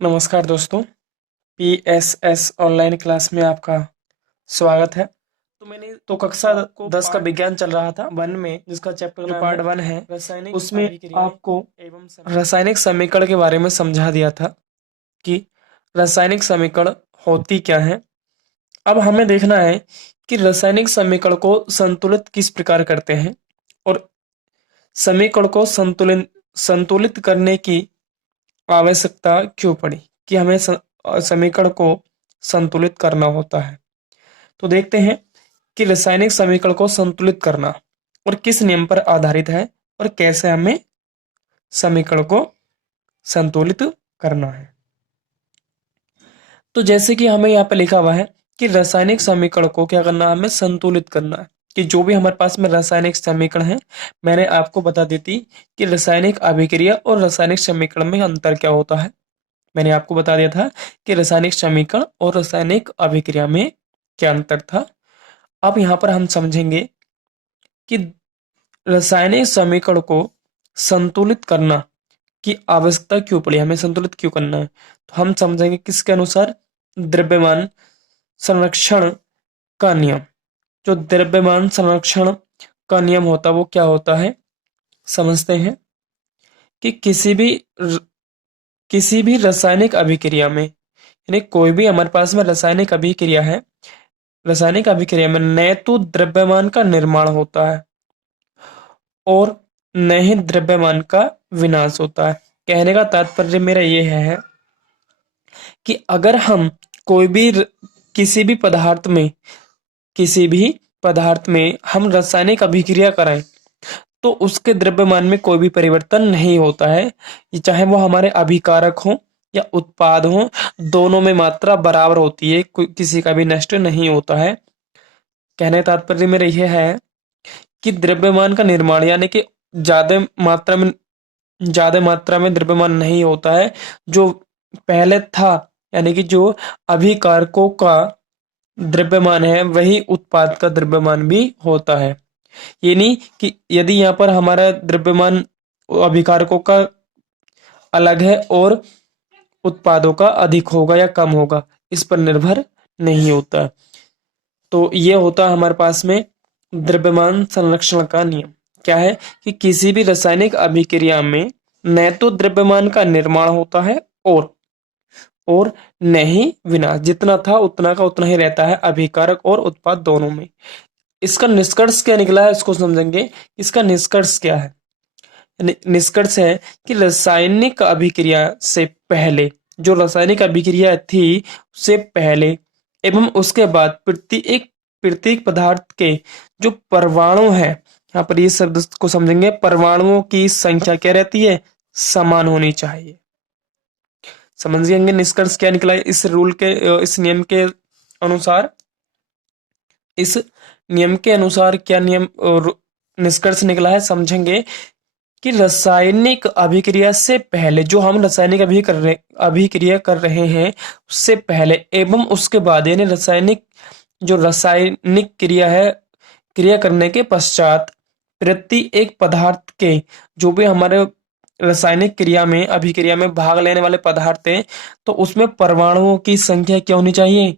नमस्कार दोस्तों। PSS online class में आपका स्वागत है। तो कक्षा 10 का विज्ञान चल रहा था वन में, जिसका चैप्टर जो पार्ट 1 है रासायनिक, उसमें आपको रासायनिक समीकरण के बारे में समझा दिया था कि रासायनिक समीकरण होती क्या है। अब हमें देखना है कि रासायनिक समीकरण को संतुलित किस प्रकार करते हैं और समीकरण को संतुलित संतुलित करने की आवश्यकता क्यों पड़ी कि हमें समीकरण को संतुलित करना होता है। तो देखते हैं कि रासायनिक समीकरण को संतुलित करना और किस नियम पर आधारित है और कैसे हमें समीकरण को संतुलित करना है। तो जैसे कि हमें यहाँ पे लिखा हुआ है कि रासायनिक समीकरण को क्या करना है, हमें संतुलित करना है। कि जो भी हमारे पास में रासायनिक समीकरण है, मैंने आपको बता दी थी कि रासायनिक अभिक्रिया और रासायनिक समीकरण में अंतर क्या होता है। मैंने आपको बता दिया था कि रासायनिक समीकरण और रासायनिक अभिक्रिया में क्या अंतर था। अब यहाँ पर हम समझेंगे कि रासायनिक समीकरण को संतुलित करना की आवश्यकता क्यों पड़ी, हमें संतुलित क्यों करना है। तो हम समझेंगे किसके अनुसार, द्रव्यमान संरक्षण का नियम। जो द्रव्यमान संरक्षण का नियम होता है वो क्या होता है, समझते हैं कि किसी भी रासायनिक अभिक्रिया में, यानी कोई भी हमारे पास में रासायनिक अभिक्रिया है, रासायनिक अभिक्रिया में न तो द्रव्यमान का निर्माण होता है और न ही द्रव्यमान का विनाश होता है। कहने का तात्पर्य मेरा यह है कि अगर हम कोई भी किसी भी पदार्थ में किसी भी पदार्थ में हम रासायनिक अभिक्रिया कराएं तो उसके द्रव्यमान में कोई भी परिवर्तन नहीं होता है। ये चाहे वो हमारे अभिकारक हो या उत्पाद हो, दोनों में मात्रा बराबर होती है, कोई किसी का भी नष्ट नहीं होता है। कहने का तात्पर्य मेरा यह है कि द्रव्यमान का निर्माण यानी कि ज्यादा मात्रा में ज्यादा मात्रा में द्रव्यमान नहीं होता है। जो पहले था, यानी कि जो अभिकारकों का द्रव्यमान है वही उत्पाद का द्रव्यमान भी होता है। ये नहीं कि यदि यहाँ पर हमारा द्रव्यमान अभिकारकों का अलग है और उत्पादों का अधिक होगा या कम होगा, इस पर निर्भर नहीं होता। तो ये होता है हमारे पास में द्रव्यमान संरक्षण का नियम। क्या है कि किसी भी रासायनिक अभिक्रिया में न तो द्रव्यमान का निर्माण होता है और न ही विनाश, जितना था उतना का उतना ही रहता है अभिकारक और उत्पाद दोनों में। इसका निष्कर्ष क्या निकला है इसको समझेंगे। इसका निष्कर्ष क्या है, निष्कर्ष है कि रासायनिक अभिक्रिया से पहले, जो रासायनिक अभिक्रिया थी उससे पहले एवं उसके बाद प्रत्येक पदार्थ के जो परमाणु है, यहाँ पर ये शब्द को समझेंगे, परमाणुओं की संख्या क्या रहती है, समान होनी चाहिए। समझ गएंगे निष्कर्ष क्या निकला है इस रूल के, इस नियम के अनुसार। इस नियम के अनुसार क्या नियम निष्कर्ष निकला है समझेंगे कि रासायनिक अभिक्रिया से पहले, जो हम रासायनिक अभिक्रिया कर रहे हैं उससे पहले एवं उसके बाद, यानी रासायनिक क्रिया है, क्रिया करने के पश्चात प्रति एक पदार्थ के, जो भी हमारे रासायनिक क्रिया में अभिक्रिया में भाग लेने वाले पदार्थ हैं, तो उसमें परमाणुओं की संख्या क्या होनी चाहिए,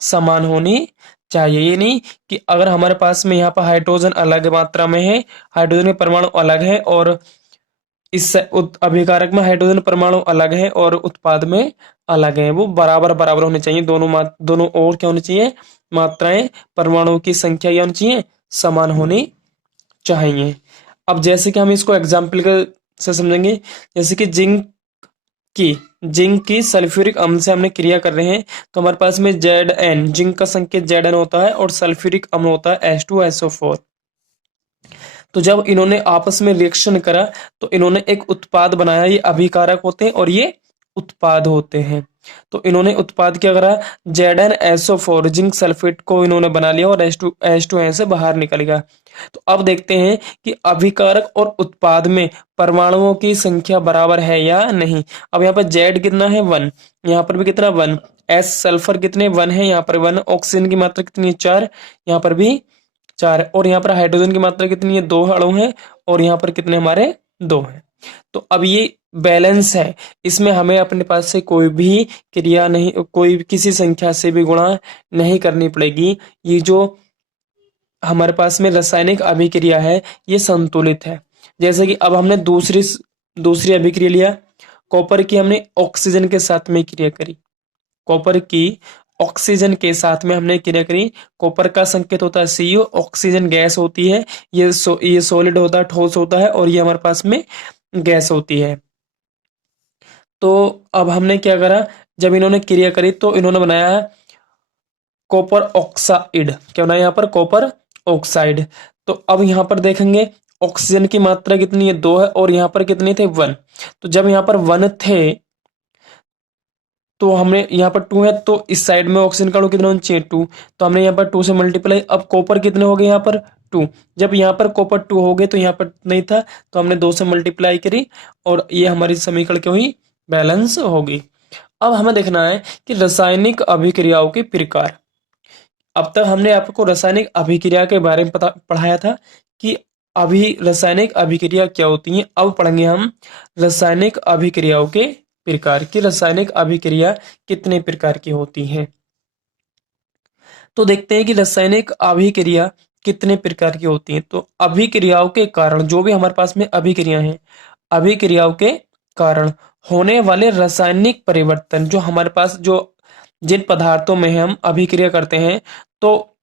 समान होनी चाहिए। ये नहीं कि अगर हमारे पास में यहाँ पर हाइड्रोजन अलग मात्रा में है, हाइड्रोजन के परमाणु अलग है और इस अभिकारक में हाइड्रोजन परमाणु अलग है और उत्पाद में अलग है, वो बराबर बराबर होने चाहिए। दोनों और क्या होनी चाहिए, मात्राएं, परमाणुओं की संख्या क्या होनी चाहिए, समान होनी चाहिए। अब जैसे कि हम इसको एग्जाम्पल से समझेंगे, जैसे कि जिंक की सल्फ्यूरिक अम्ल से हमने क्रिया कर रहे हैं, तो हमारे पास में Zn, जिंक का संकेत Zn होता है और सल्फ्यूरिक अम्ल होता है H2SO4। तो जब इन्होंने आपस में रिएक्शन करा तो इन्होंने एक उत्पाद बनाया। ये अभिकारक होते हैं और ये उत्पाद होते हैं। तो इन्होंने उत्पाद क्या करा, ZnSO4 जिंक सल्फेट को इन्होंने बना लिया और H2N से बाहर निकल गया। तो अब देखते हैं कि अभिकारक और उत्पाद में परमाणुओं की संख्या बराबर है या नहीं। अब यहाँ पर Z कितना है, 1, यहाँ पर भी कितना 1, S सल्फर कितने 1 है, यहाँ पर 1, ऑक्सीजन की मात्रा कितनी है 4, यहाँ पर भी 4, और यहाँ पर हाइड्रोजन की मात्रा कितनी है 2 अणु है और यहाँ पर कितने हमारे 2 हैं। तो अब ये बैलेंस है, इसमें हमें अपने पास से कोई भी क्रिया नहीं, कोई किसी संख्या से भी गुणा नहीं करनी पड़ेगी। ये जो हमारे पास में रासायनिक अभिक्रिया है ये संतुलित है। जैसे कि अब हमने दूसरी दूसरी अभिक्रिया लिया, कॉपर की हमने ऑक्सीजन के साथ में क्रिया करी, कॉपर की ऑक्सीजन के साथ में हमने क्रिया करी। कॉपर का संकेत होता है Cu, ऑक्सीजन गैस होती है, ये सॉलिड होता है, ठोस होता है, और ये हमारे पास में गैस होती है। तो अब हमने क्या करा, जब इन्होंने क्रिया करी तो इन्होंने बनाया कॉपर ऑक्साइड, क्या बनाया यहाँ पर कॉपर ऑक्साइड। तो अब यहाँ पर देखेंगे ऑक्सीजन की मात्रा कितनी है, 2 है, और यहाँ पर कितने थे, 1। तो जब यहाँ पर 1 थे तो हमने यहाँ पर 2 है, तो इस साइड में ऑक्सीजन का अणु कितना होना चाहिए, 2। तो हमने यहाँ पर 2 से मल्टीप्लाई, अब कॉपर कितने हो गए यहाँ पर 2। जब यहाँ पर कॉपर 2 हो गए तो यहाँ पर नहीं था, तो हमने 2 से मल्टीप्लाई करी और ये हमारी समीकरण क्या हुई, बैलेंस होगी। अब हमें देखना है कि रासायनिक अभिक्रियाओं के प्रकार। अब तक हमने आपको रासायनिक अभिक्रिया के बारे में पढ़ाया था कि अभी रासायनिक अभिक्रिया क्या होती है। अब पढ़ेंगे हम रासायनिक अभिक्रियाओं के प्रकार की, रासायनिक अभिक्रिया कितने प्रकार की होती हैं। तो देखते हैं कि रासायनिक अभिक्रिया कितने प्रकार की होती हैं। तो अभिक्रियाओं के कारण, जो भी हमारे पास में अभिक्रिया हैं, अभिक्रियाओं के कारण होने वाले रासायनिक परिवर्तन, जो हमारे पास जो जिन पदार्थों में हम अभिक्रिया करते हैं, तो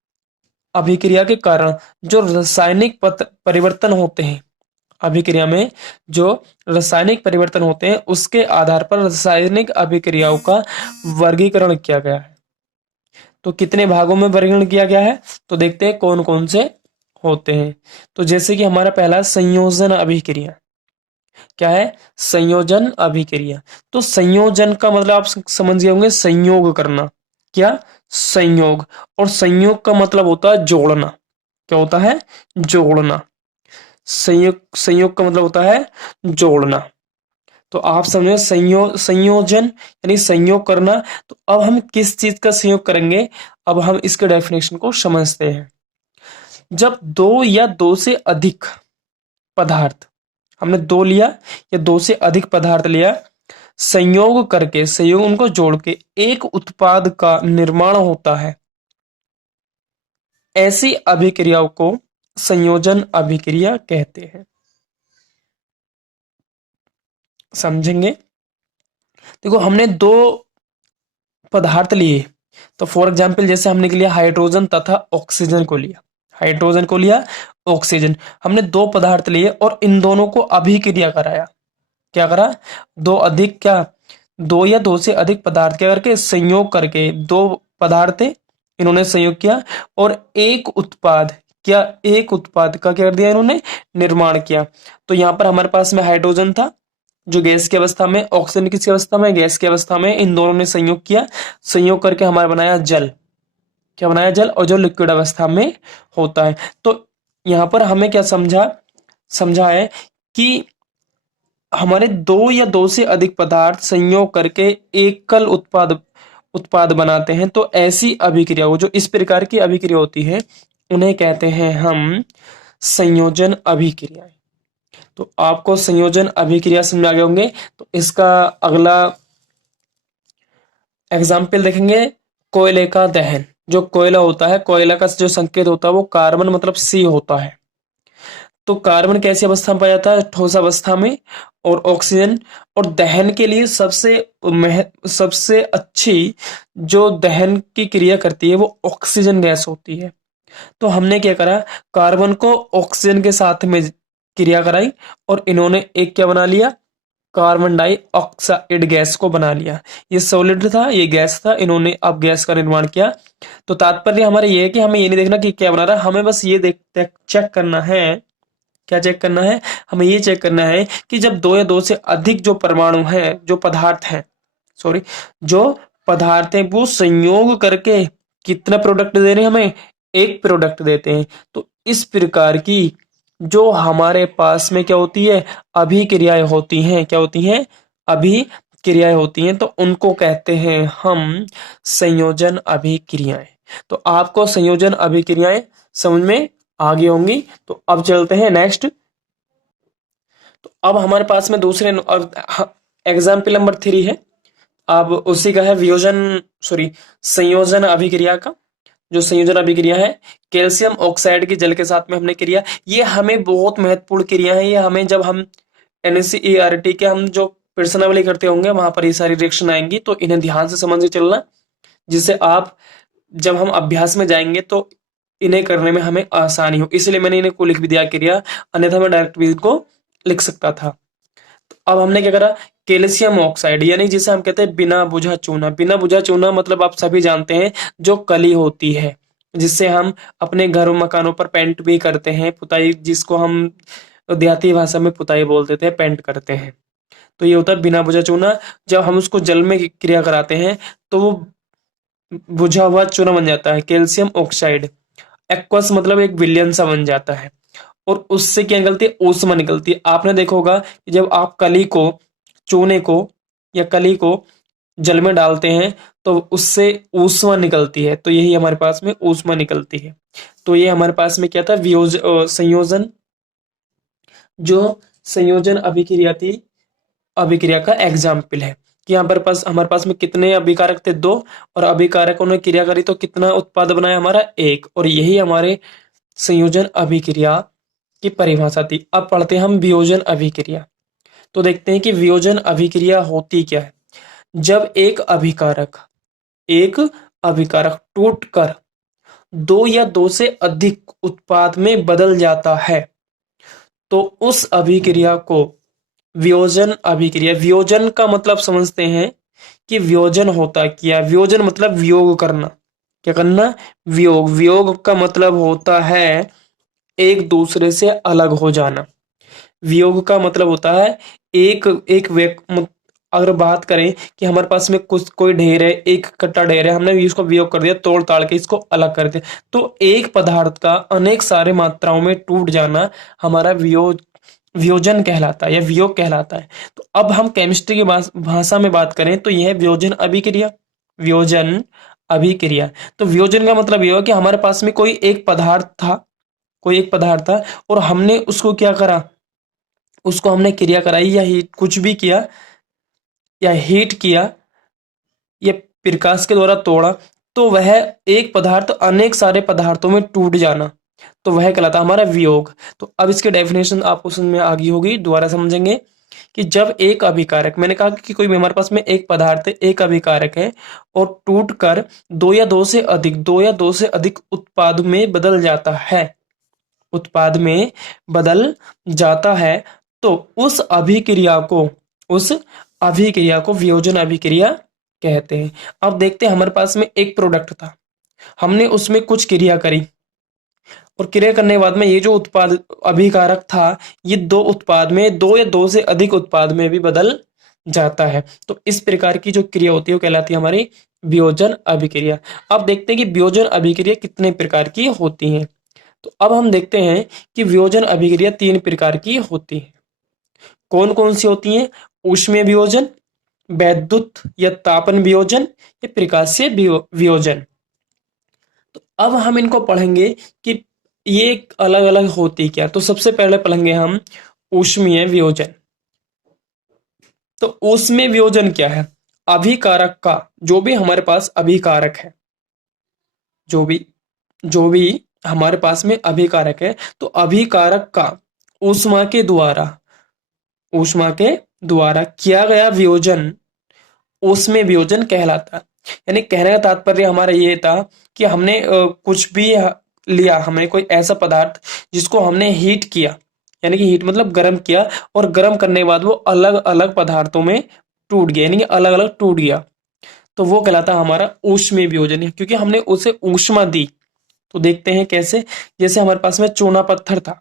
अभिक्रिया के कारण जो रासायनिक परिवर्तन होते हैं, अभिक्रिया में जो रासायनिक परिवर्तन होते हैं, उसके आधार पर रासायनिक अभिक्रियाओं का वर्गीकरण किया गया है। तो कितने भागों में वर्गीकरण किया गया है, तो देखते हैं कौन कौन से होते हैं। तो जैसे कि हमारा पहला संयोजन अभिक्रिया, क्या है, संयोजन अभिक्रिया। तो संयोजन का मतलब आप समझ गए होंगे, संयोग करना, क्या, संयोग। और संयोग का मतलब होता है जोड़ना, क्या होता है, जोड़ना। संयोग का मतलब होता है जोड़ना। तो आप समझे संयोजन यानी संयोग करना। तो अब हम किस चीज का संयोग करेंगे, अब हम इसके डेफिनेशन को समझते हैं। जब दो या दो से अधिक पदार्थ, हमने दो लिया या दो से अधिक पदार्थ लिया, संयोग करके, संयोग उनको जोड़ के एक उत्पाद का निर्माण होता है, ऐसी अभिक्रियाओं को संयोजन अभिक्रिया कहते हैं। समझेंगे। देखो हमने दो पदार्थ लिए, तो फॉर एग्जाम्पल जैसे हमने लिया हाइड्रोजन तथा ऑक्सीजन को लिया, हाइड्रोजन को लिया, ऑक्सीजन, हमने दो पदार्थ लिए और इन दोनों को अभिक्रिया कराया। क्या करा, दो अधिक, क्या, दो या दो से अधिक पदार्थ क्या करके संयोग करके, दो पदार्थ थे, इन्होंने संयोग किया और एक उत्पाद, क्या, एक उत्पाद का क्या कर दिया इन्होंने, निर्माण किया। तो यहाँ पर हमारे पास में हाइड्रोजन था जो गैस की अवस्था में, ऑक्सीजन किस अवस्था में, गैस की अवस्था में, इन दोनों ने संयोग किया, संयोग करके हमारा बनाया जल, क्या बनाया, जल, और जो लिक्विड अवस्था में होता है। तो यहाँ पर हमें क्या समझा है कि हमारे दो या दो से अधिक पदार्थ संयोग करके एकल उत्पाद बनाते हैं। तो ऐसी अभिक्रिया जो इस प्रकार की अभिक्रिया होती है, उन्हें कहते हैं हम संयोजन अभिक्रिया। तो आपको संयोजन अभिक्रिया समझ आ गए होंगे। तो इसका अगला एग्जाम्पल देखेंगे, कोयले का दहन। जो कोयला होता है, कोयला का जो संकेत होता है वो कार्बन मतलब C होता है। तो कार्बन कैसी अवस्था में पाया जाता है, ठोस अवस्था में, और ऑक्सीजन। और दहन के लिए सबसे अच्छी जो दहन की क्रिया करती है वो ऑक्सीजन गैस होती है। तो हमने क्या करा, कार्बन को ऑक्सीजन के साथ में क्रिया कराई और इन्होंने एक क्या बना लिया, कार्बन डाइऑक्साइड गैस को बना लिया। ये सॉलिड था, ये गैस था, इन्होंने अब गैस का निर्माण किया। तो तात्पर्य हमारा ये है कि हमें ये नहीं देखना कि क्या बना रहा है, हमें बस ये चेक करना है, क्या चेक करना है, हमें ये चेक करना है कि जब दो या दो से अधिक जो परमाणु हैं, जो पदार्थ हैं, सॉरी, जो पदार्थ हैं, वो संयोग करके कितना प्रोडक्ट दे रहे हैं हमें, एक प्रोडक्ट देते हैं। तो इस प्रकार की जो हमारे पास में क्या होती है, अभिक्रियाएं होती हैं, क्या होती हैं, अभिक्रियाएं होती हैं, तो उनको कहते हैं हम संयोजन अभिक्रियाएं। तो आपको संयोजन अभिक्रियाएं समझ में आ गई होंगी। तो अब चलते हैं नेक्स्ट। तो अब हमारे पास में दूसरे एग्जाम्पल नंबर 3 है। अब उसी का है संयोजन अभिक्रिया का। जो संयोजन अभिक्रिया है, कैल्शियम ऑक्साइड की जल के साथ में हमने क्रिया, ये हमें बहुत महत्वपूर्ण क्रिया है। ये हमें जब हम NaCl के हम जो प्रश्नावली करते होंगे वहां पर ये सारी रिएक्शन आएंगी, तो इन्हें ध्यान से समझ के चलना, जिससे आप जब हम अभ्यास में जाएंगे तो इन्हें करने में हमें आसानी हो। इसलिए मैंने इन्हें को लिख भी दिया क्रिया, अन्यथा मैं डायरेक्ट भी इनको लिख सकता था। तो अब हमने क्या करा, कैल्शियम ऑक्साइड यानी जिसे हम कहते हैं बिना बुझा चूना। बिना बुझा चूना मतलब आप सभी जानते हैं, जो कली होती है जिससे हम अपने घरों मकानों पर पेंट भी करते हैं, पुताई, जिसको हम देहाती भाषा में पुताई बोल देते हैं, पेंट करते हैं। तो ये होता है बिना बुझा चूना। जब हम उसको जल में क्रिया कराते हैं तो वो बुझा हुआ चूना बन जाता है, कैल्शियम ऑक्साइड। एक्वस मतलब एक विलयन सा बन जाता है, और उससे क्या निकलती है, ऊष्मा निकलती है। आपने देखा होगा कि जब आप कली को, चूने को या कली को जल में डालते हैं तो उससे ऊष्मा निकलती है, तो यही हमारे पास में ऊष्मा निकलती है। तो ये हमारे पास में क्या था, संयोजन, जो संयोजन अभिक्रिया थी, अभिक्रिया का एग्जाम्पल है कि यहाँ पर हमारे पास में कितने अभिकारक थे, 2, और अभिकारकों ने क्रिया करी तो कितना उत्पाद बनाया हमारा, 1। और यही हमारे संयोजन अभिक्रिया की परिभाषा थी। अब पढ़ते हैं हम वियोजन अभिक्रिया। तो देखते हैं कि वियोजन अभिक्रिया होती क्या है। जब एक अभिकारक टूटकर 2 या 2 से अधिक उत्पाद में बदल जाता है तो उस अभिक्रिया को वियोजन अभिक्रिया। वियोजन का मतलब समझते हैं कि वियोजन होता क्या। वियोजन मतलब वियोग करना। क्या करना, वियोग। वियोग का मतलब होता है एक दूसरे से अलग हो जाना। वियोग का मतलब होता है एक एक अगर बात करें कि हमारे पास में कुछ कोई ढेर है, एक कट्टा ढेर है, हमने इसको वियोग कर दिया, तोड़ ताड़ के इसको अलग कर दिया, तो एक पदार्थ का अनेक सारे मात्राओं में टूट जाना हमारा वियोजन कहलाता है या वियोग कहलाता है। तो अब हम केमिस्ट्री की भाषा में बात करें तो यह है वियोजन अभिक्रिया। वियोजन अभिक्रिया। तो वियोजन का मतलब यह है कि हमारे पास में कोई एक पदार्थ था और हमने उसको क्या करा, उसको हमने क्रिया कराई या हीट, कुछ भी किया, या हीट किया या प्रकाश के द्वारा तोड़ा, तो वह एक पदार्थ अनेक सारे पदार्थों में टूट जाना, तो वह कहलाता हमारा वियोग। तो अब इसकी डेफिनेशन आपको समझ में आ गई होगी, दोबारा समझेंगे कि जब एक अभिकारक, मैंने कहा कि कोई भी हमारे पास में एक पदार्थ है, एक अभिकारक है, और टूट कर 2 या 2 से अधिक उत्पाद में बदल जाता है, उत्पाद में बदल जाता है, तो उस अभिक्रिया को वियोजन अभिक्रिया कहते हैं। अब देखते हैं, हमारे पास में एक प्रोडक्ट था, हमने उसमें कुछ क्रिया करी, और क्रिया करने के बाद में ये जो उत्पाद अभिकारक था, ये 2 या 2 से अधिक उत्पाद में भी बदल जाता है। तो इस प्रकार की जो क्रिया होती है वो कहलाती है हमारी वियोजन अभिक्रिया। अब देखते हैं कि वियोजन अभिक्रिया कितने प्रकार की होती हैं। तो अब हम देखते हैं कि वियोजन अभिक्रिया 3 प्रकार की होती है। कौन कौन सी होती हैं, ऊष्मीय वियोजन, वैद्युत या तापन वियोजन, या प्रकाशीय वियोजन। तो अब हम इनको पढ़ेंगे कि ये अलग अलग होती क्या। तो सबसे पहले पढ़ेंगे हम ऊष्मीय वियोजन। तो ऊष्मीय वियोजन क्या है, अभिकारक का, जो भी हमारे पास अभिकारक है, जो भी हमारे पास में अभिकारक है, तो अभिकारक का ऊष्मा के द्वारा किया गया वियोजन ऊष्मीय वियोजन कहलाता है। यानी कहने का तात्पर्य हमारा ये था कि हमने कुछ भी लिया, हमने कोई ऐसा पदार्थ जिसको हमने हीट किया, यानी कि हीट मतलब गर्म किया, और गर्म करने के बाद वो अलग अलग पदार्थों में टूट गया, यानी कि अलग अलग टूट गया, तो वो कहलाता हमारा ऊष्मीय वियोजन, क्योंकि हमने उसे ऊष्मा दी। तो देखते हैं कैसे। जैसे हमारे पास में चूना पत्थर था,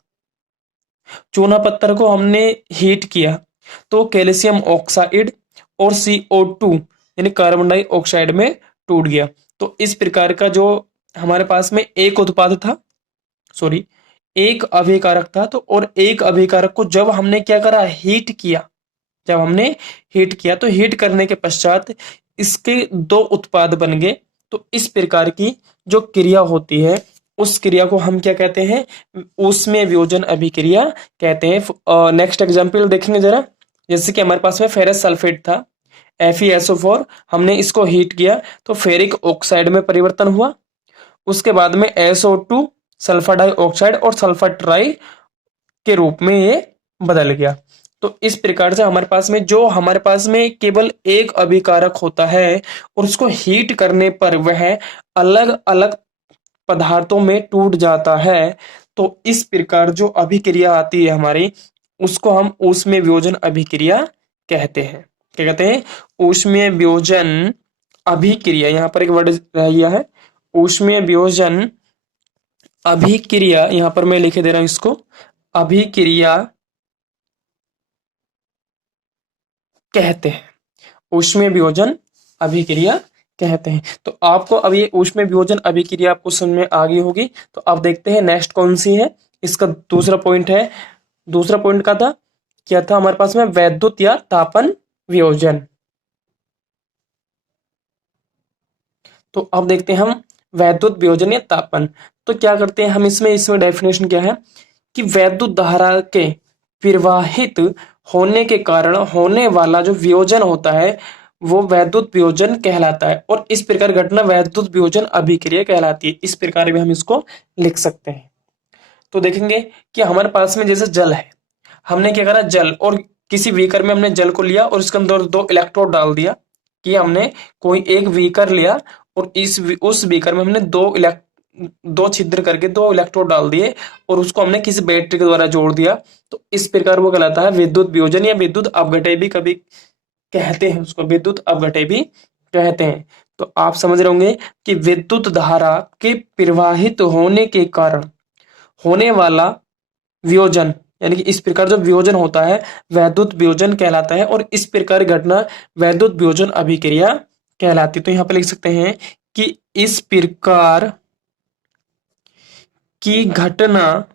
चूना पत्थर को हमने हीट किया तो कैल्शियम ऑक्साइड और CO2 यानी कार्बन डाइऑक्साइड में टूट गया। तो इस प्रकार का जो हमारे पास में एक उत्पाद था, सॉरी, एक अभिकारक था, तो और एक अभिकारक को जब हमने क्या करा, हीट किया, जब हमने हीट किया तो हीट करने के पश्चात इसके 2 उत्पाद बन गए। तो इस प्रकार की जो क्रिया होती है उस क्रिया को हम क्या कहते हैं, ऊष्मीय वियोजन अभिक्रिया कहते हैं। नेक्स्ट एग्जाम्पल देखेंगे जरा। जैसे कि हमारे पास में फेरस सल्फेट था FeSO4, हमने इसको हीट किया तो फेरिक ऑक्साइड में परिवर्तन हुआ। उसके बाद में SO2 सल्फर डाइऑक्साइड और सल्फर ट्राई के रूप में ये बदल गया। तो इस प्रकार से हमारे पास में केवल एक अभिकारक होता है और उसको हीट करने पर वह अलग अलग पदार्थों में टूट जाता है। तो इस प्रकार जो अभिक्रिया आती है हमारी, उसको हम ऊष्मीय वियोजन अभिक्रिया कहते हैं। क्या कहते हैं? ऊष्मीय वियोजन अभिक्रिया। यहाँ पर एक वर्ड रह गया है, ऊष्मीय वियोजन अभिक्रिया। यहाँ पर मैं लिखे दे रहा हूं इसको, अभिक्रिया कहते हैं, ऊष्मीय वियोजन अभिक्रिया कहते हैं। तो आपको अब ये ऊष्मीय वियोजन अभिक्रिया आपको समझ में आ गई होगी। तो अब देखते हैं नेक्स्ट कौन सी है। इसका दूसरा पॉइंट है, दूसरा पॉइंट का था क्या था हमारे पास में, वैद्युत या तापन वियोजन। तो अब देखते हैं हम वैद्युत वियोजन या तापन। तो क्या करते हैं हम इसमें डेफिनेशन क्या है कि वैद्युत धारा के प्रवाहित होने के कारण होने वाला जो वियोजन होता है वो वैद्युत वियोजन कहलाता है, और इस प्रकार घटना वैद्युत वियोजन अभिक्रिया कहलाती है। इस प्रकार भी हम इसको लिख सकते हैं। तो देखेंगे कि हमारे पास में जैसे जल है, हमने क्या करा, जल और किसी बीकर में हमने जल को लिया और इसके अंदर 2 इलेक्ट्रोड डाल दिया। कि हमने कोई एक बीकर लिया और उस बीकर में हमने दो छिद्र करके 2 इलेक्ट्रोड डाल दिए और उसको हमने किसी बैटरी के द्वारा जोड़ दिया। तो इस प्रकार वो कहलाता है विद्युत वियोजन या विद्युत अपघटय भी कभी कहते हैं, उसको विद्युत अपघटय भी कहते हैं। तो आप समझ रहे होंगे कि विद्युत धारा के प्रवाहित होने के कारण होने वाला वियोजन, यानी कि इस प्रकार जो वियोजन होता है वैद्युत वियोजन कहलाता है, और इस प्रकार घटना वैद्युत वियोजन अभिक्रिया कहलाती है। तो यहाँ पे लिख सकते हैं कि इस प्रकार की घटना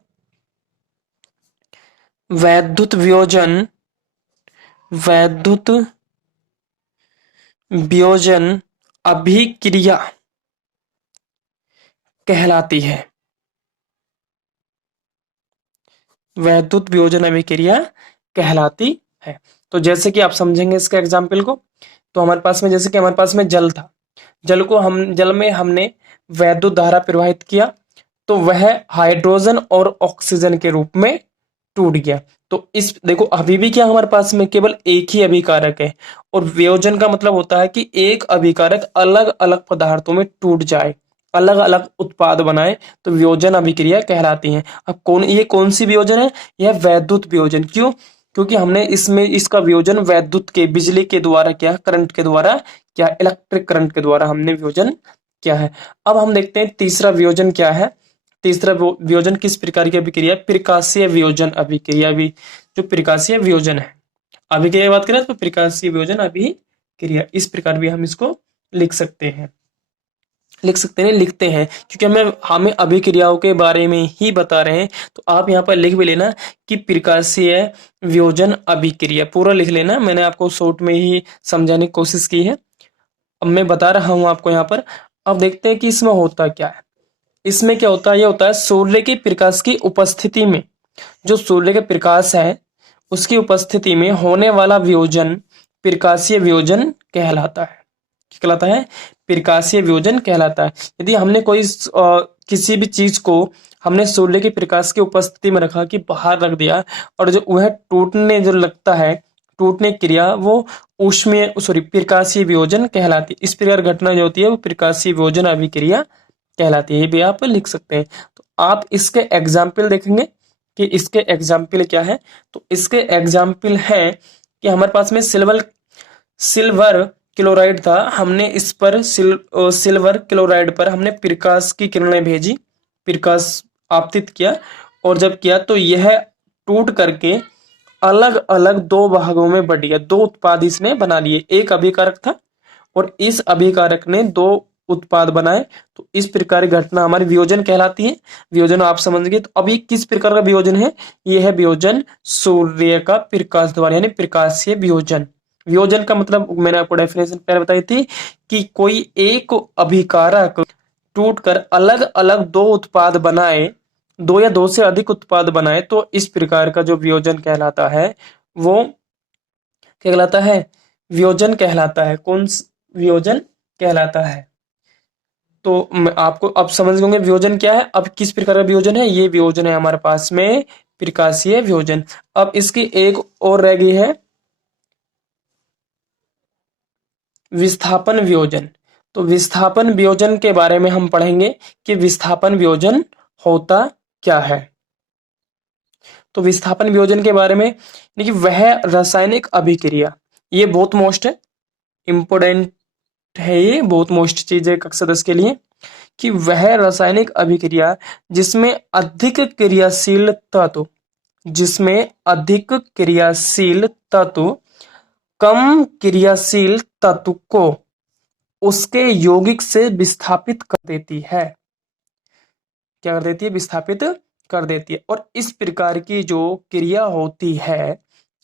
वैद्युत वियोजन अभिक्रिया कहलाती है। वैद्युत वियोजन अभिक्रिया कहलाती है। तो जैसे कि आप समझेंगे इसके एग्जाम्पल को, तो हमारे पास में जैसे कि हमारे पास में जल था, जल में हमने वैद्युत धारा प्रवाहित किया तो वह हाइड्रोजन और ऑक्सीजन के रूप में टूट गया। तो इस देखो अभी भी क्या हमारे पास में केवल एक ही अभिकारक है, और वियोजन का मतलब होता है कि एक अभिकारक अलग अलग पदार्थों में टूट जाए, अलग अलग उत्पाद बनाए, तो वियोजन अभिक्रिया कहलाती है। अब कौन सी वियोजन है? यह वैद्युत वियोजन। क्यों? क्योंकि हमने इसका वियोजन विद्युत के बिजली के द्वारा किया, करंट के द्वारा क्या, इलेक्ट्रिक करंट के द्वारा हमने वियोजन किया है। अब हम देखते हैं तीसरा वियोजन क्या है। तीसरा वियोजन किस प्रकार की अभिक्रिया? प्रकाशीय वियोजन अभिक्रिया भी, जो प्रकाशीय वियोजन है। अभिक्रिया की बात करें तो प्रकाशीय वियोजन अभिक्रिया, इस प्रकार भी हम इसको लिख सकते हैं, लिखते हैं, क्योंकि हमें अभिक्रियाओं के बारे में ही बता रहे हैं। तो आप यहाँ पर लिख भी लेना कि प्रकाशीय वियोजन अभिक्रिया, पूरा लिख लेना। मैंने आपको शॉर्ट में ही समझाने की कोशिश की है, अब मैं बता रहा हूं आपको यहाँ पर। अब देखते हैं कि इसमें होता क्या है। इसमें क्या होता है? यह होता है सूर्य के प्रकाश की उपस्थिति में, जो सूर्य के प्रकाश है उसकी उपस्थिति में होने वाला वियोजन प्रकाशीय वियोजन कहलाता है। क्या कहलाता है? प्रकाशीय वियोजन कहलाता है। यदि हमने किसी भी चीज को हमने सूर्य के प्रकाश की उपस्थिति में रखा, कि बाहर रख दिया, और जो वह टूटने जो लगता है, टूटने की क्रिया, वो प्रकाशीय वियोजन कहलाती है। इस प्रकार घटना जो होती है वो प्रकाशीय वियोजन अभिक्रिया कहलाती है। ये भी आप लिख सकते हैं। तो आप इसके एग्जाम्पल देखेंगे कि इसके एग्जाम्पल क्या है। तो इसके एग्जाम्पल है कि हमारे पास में सिल्वर क्लोराइड था, हमने इस पर सिल्वर क्लोराइड पर हमने प्रकाश की किरणें भेजी, प्रकाश आपतित किया, और जब किया तो यह टूट करके अलग अलग 2 भागों में बढ़ गया। 2 उत्पाद इसने बना लिए। एक अभिकारक था और इस अभिकारक ने 2 उत्पाद बनाए। तो इस प्रकार की घटना हमारी वियोजन कहलाती है। वियोजन आप समझ गए। तो अभी किस प्रकार का वियोजन है? यह है वियोजन सूर्य का प्रकाश द्वारा, यानी प्रकाशीय वियोजन। वियोजन का मतलब मैंने आपको डेफिनेशन पहले बताई थी कि कोई एक अभिकारक टूटकर अलग अलग दो उत्पाद बनाए, दो या दो से अधिक उत्पाद बनाए, तो इस प्रकार का जो वियोजन कहलाता है वो क्या कहलाता है? वियोजन कहलाता है। वियोजन कहलाता है। तो आपको अब समझ गए वियोजन क्या है। अब किस प्रकार का वियोजन है? ये वियोजन है हमारे पास में प्रकाशीय वियोजन। अब इसकी एक और रह गई है विस्थापन वियोजन। तो विस्थापन वियोजन के बारे में हम पढ़ेंगे कि विस्थापन वियोजन होता क्या है। तो विस्थापन वियोजन के बारे में देखिए, वह रासायनिक अभिक्रिया, ये बहुत मोस्ट है, इंपोर्टेंट है, ये बहुत मोस्ट चीज है कक्षा 10 के लिए, कि वह रासायनिक अभिक्रिया जिसमें अधिक क्रियाशील तत्व, जिसमें अधिक क्रियाशील तत्व कम क्रियाशील तत्व को उसके यौगिक से विस्थापित कर देती है। क्या कर देती है? विस्थापित कर देती है। और इस प्रकार की जो क्रिया होती है,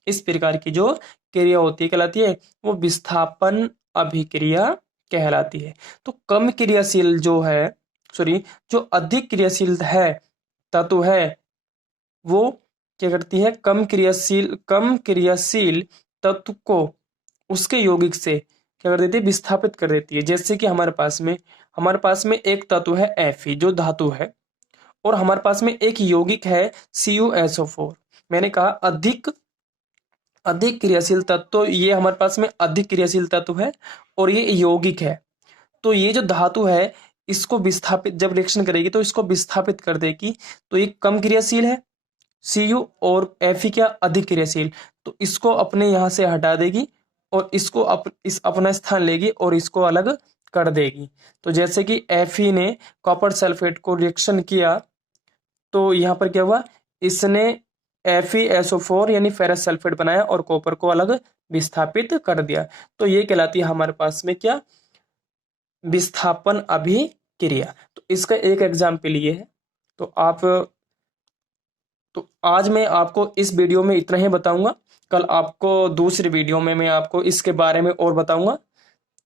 इस प्रकार की जो क्रिया होती है कहलाती है वो विस्थापन अभिक्रिया कहलाती है। तो कम क्रियाशील जो है, सॉरी, जो अधिक क्रियाशील है तत्व है, वो क्या करती है? कम क्रियाशील तत्व को उसके यौगिक से क्या कर देती है? विस्थापित कर देती है। जैसे कि हमारे पास में एक तत्व है Fe जो धातु है, और हमारे पास में एक यौगिक है CuSO4। मैंने कहा अधिक अधिक क्रियाशील तत्व, तो ये हमारे पास में अधिक क्रियाशील तत्व है और ये यौगिक है। तो ये जो धातु है इसको विस्थापित जब रिएक्शन करेगी तो इसको विस्थापित कर देगी। तो ये कम क्रियाशील है Cu, और Fe क्या? अधिक क्रियाशील। तो इसको अपने यहाँ से हटा देगी और इसको इस अपना स्थान लेगी और इसको अलग कर देगी। तो जैसे कि Fe ने कॉपर सल्फेट को रिएक्शन किया, तो यहाँ पर क्या हुआ? इसने FeSO4 यानी फेरस सल्फेट बनाया और कॉपर को अलग विस्थापित कर दिया। तो ये कहलाती है हमारे पास में क्या? विस्थापन अभिक्रिया। तो इसका एक एग्जाम्पल ये है। तो आज मैं आपको इस वीडियो में इतना ही बताऊंगा। कल आपको दूसरी वीडियो में मैं आपको इसके बारे में और बताऊंगा।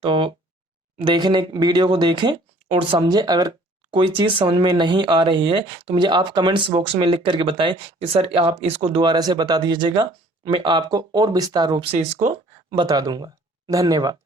तो वीडियो को देखें और समझें। अगर कोई चीज़ समझ में नहीं आ रही है तो मुझे आप कमेंट्स बॉक्स में लिख करके बताएं कि सर आप इसको दोबारा से बता दीजिएगा, मैं आपको और विस्तार रूप से इसको बता दूंगा। धन्यवाद।